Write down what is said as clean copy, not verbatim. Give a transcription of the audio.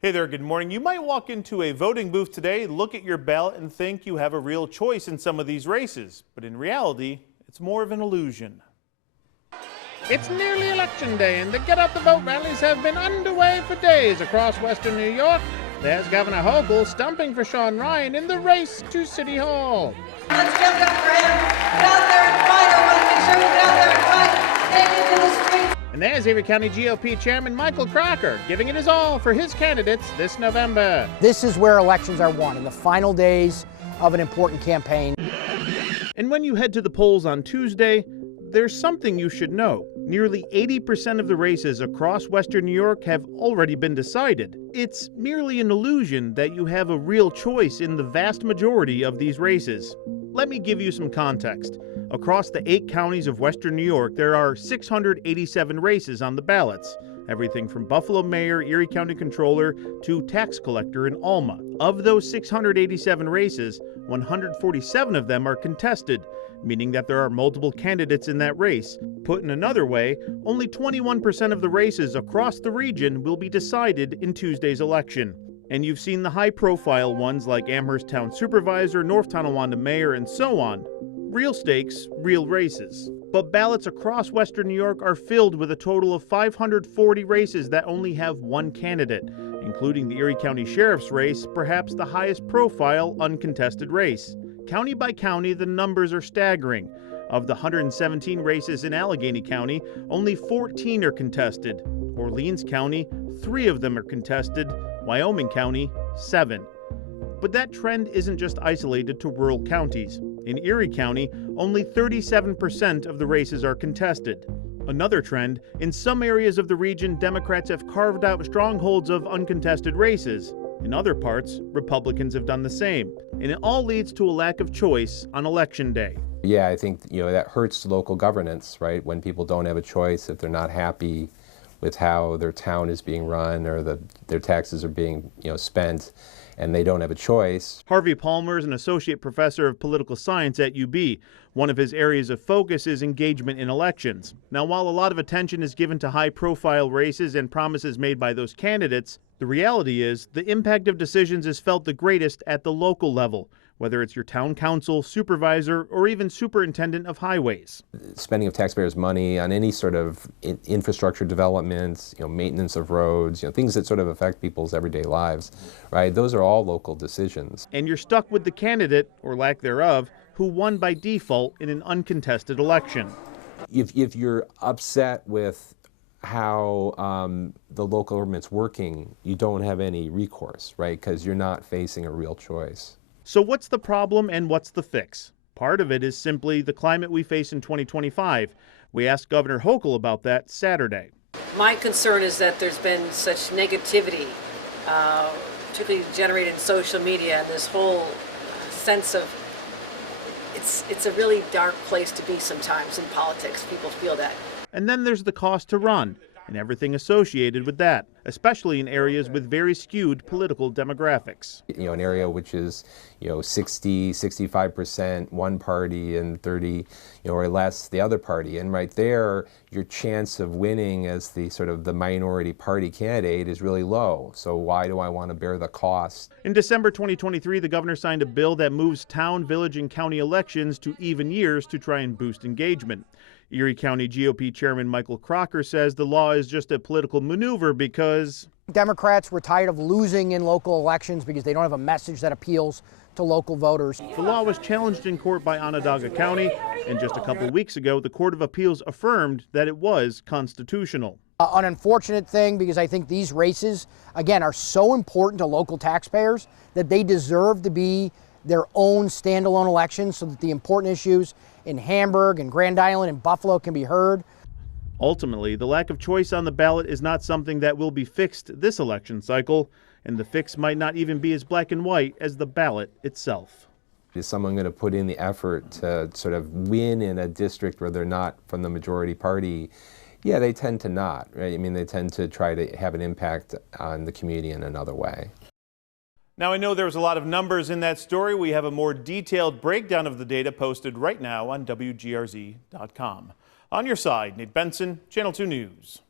Hey there, good morning. You might walk into a voting booth today, look at your ballot and think you have a real choice in some of these races. But in reality, it's more of an illusion. It's nearly Election Day, and the Get Out the Vote rallies have been underway for days across western New York. There's Governor Hochul stumping for Sean Ryan in the race to City Hall. Let's give it up for him. Get out there and fight. I want to make sure we get out there and fight. Take it to the streets. And there's Erie County GOP Chairman Michael Crocker giving it his all for his candidates this November. This is where elections are won, in the final days of an important campaign. And when you head to the polls on Tuesday, there's something you should know. Nearly 80% of the races across western New York have already been decided. It's merely an illusion that you have a real choice in the vast majority of these races. Let me give you some context. Across the 8 counties of western New York, there are 687 races on the ballots. Everything from Buffalo Mayor, Erie County Controller, to tax collector in Alma. Of those 687 races, 147 of them are contested, meaning that there are multiple candidates in that race. Put in another way, only 21% of the races across the region will be decided in Tuesday's election. And you've seen the high-profile ones like Amherst Town Supervisor, North Tonawanda Mayor, and so on. Real stakes, real races. But ballots across western New York are filled with a total of 540 races that only have one candidate, including the Erie County Sheriff's race, perhaps the highest profile uncontested race. County by county, the numbers are staggering. Of the 117 races in Allegheny County, only 14 are contested. Orleans County, 3 of them are contested. Wyoming County, 7. But that trend isn't just isolated to rural counties. In Erie County, only 37% of the races are contested. Another trend, in some areas of the region, Democrats have carved out strongholds of uncontested races. In other parts, Republicans have done the same. And it all leads to a lack of choice on Election Day. Yeah, I think that hurts local governance, right? When people don't have a choice, if they're not happy with how their town is being run or their taxes are being spent, and they don't have a choice. Harvey Palmer is an associate professor of political science at UB. One of his areas of focus is engagement in elections. Now, while a lot of attention is given to high-profile races and promises made by those candidates, the reality is the impact of decisions is felt the greatest at the local level, whether it's your town council, supervisor, or even superintendent of highways. Spending of taxpayers' money on any sort of infrastructure developments, maintenance of roads, things that sort of affect people's everyday lives, right? Those are all local decisions. And you're stuck with the candidate, or lack thereof, who won by default in an uncontested election. If you're upset with how the local government's working, you don't have any recourse, right? Because you're not facing a real choice. So what's the problem and what's the fix? Part of it is simply the climate we face in 2025. We asked Governor Hochul about that Saturday. My concern is that there's been such negativity, particularly generated in social media, and this whole sense of it's a really dark place to be sometimes in politics. People feel that. And then there's the cost to run and everything associated with that, especially in areas with very skewed political demographics. An area which is, 60, 65% one party and 30, or less the other party. And right there, your chance of winning as the sort of the minority party candidate is really low. So why do I want to bear the cost? In December 2023, the governor signed a bill that moves town, village, and county elections to even years to try and boost engagement. Erie County GOP Chairman Michael Crocker says the law is just a political maneuver because Democrats were tired of losing in local elections because they don't have a message that appeals to local voters. The law was challenged in court by Onondaga County, and just a couple weeks ago, the Court of Appeals affirmed that it was constitutional. An unfortunate thing, because I think these races, again, are so important to local taxpayers that they deserve to be their own standalone elections so that the important issues in Hamburg and Grand Island and Buffalo can be heard. Ultimately, the lack of choice on the ballot is not something that will be fixed this election cycle, and the fix might not even be as black and white as the ballot itself. Is someone going to put in the effort to sort of win in a district where they're not from the majority party? Yeah, they tend to not, right? I mean, they tend to try to have an impact on the community in another way. Now, I know there was a lot of numbers in that story. We have a more detailed breakdown of the data posted right now on WGRZ.com. On your side, Nate Benson, Channel 2 News.